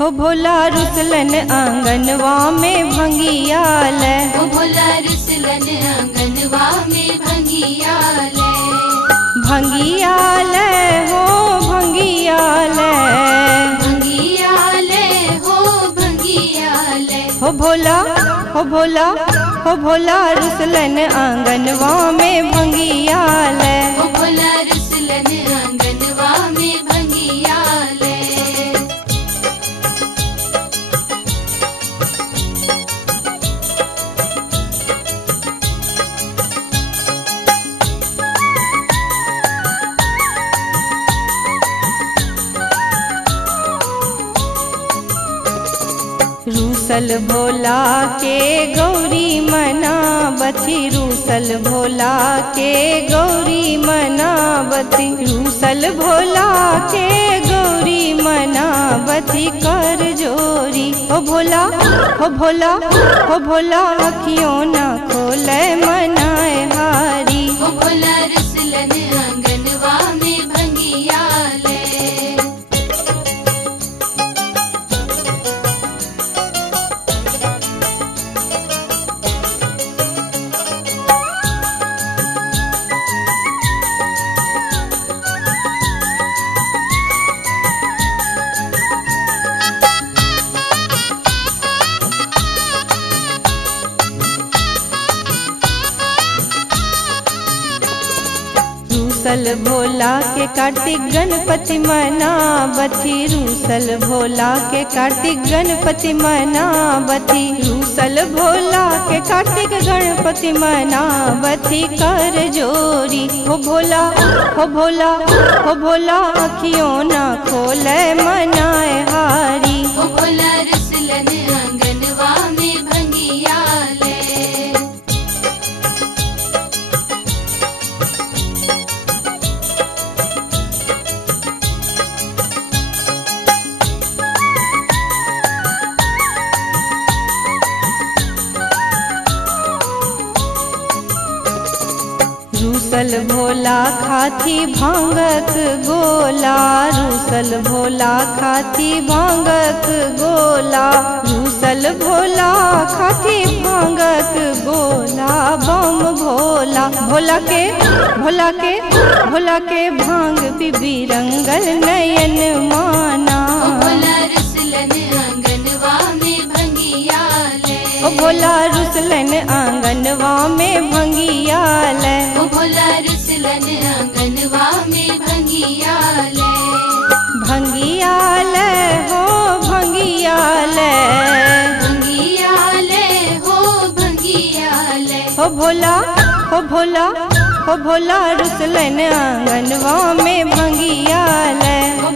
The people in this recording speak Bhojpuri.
हो भोला रुसलन आंगनवा में भंगिया ले, हो भोला रुसलन आंगनवा में भंगिया ले, भंगिया ले हो भंगिया ले, भंगिया ले हो भंगिया ले। हो भोला हो भोला हो भोला रुसलन आंगनवा में भंगिया ले, हो भोला रुसलन आंगनवा में भंगिया ले। रूसल भोला के गौरी मनावती, रूसल भोला के गौरी मनावती, रूसल भोला के गौरी मनावती कर जोरी। हो भोला हो भोला हो भोला अखियों ना खोले मनाए हारी, हो भोला रुसलन आंगनवा में भंगिया ले। रूसल भोला के कार्तिक गणपति मनावती, रूसल भोला के कार्तिक गणपति मनावती, रूसल भोला के कार्तिक गणपति मनावती कर जोरी। हो भोला हो भोला हो भोला अखियों ना खोले मनाए हारी, हो भोला रुसलन आंगनवा में भंगिया ले। रूसल भोला खाती भांगक गोला, रूसल भोला खाती भांगक गोला, रूसल भोला खाती भांगक गोला। बम भोला भोला के भोला के भोला के भांग बीबी रंगल नयन माना, हो भोला रुसलन आंगनवा में भंगिया ले, हो भोला रुसलन आंगनवा में भंगिया ले, हो भोला रुसलन आंगनवा में भंगिया ले। भंगिया ले हो भंगिया ले, भंगिया ले हो भंगिया ले। हो भोला हो भोला हो भोला रुसलन आंगनवा में भंगिया ले, हो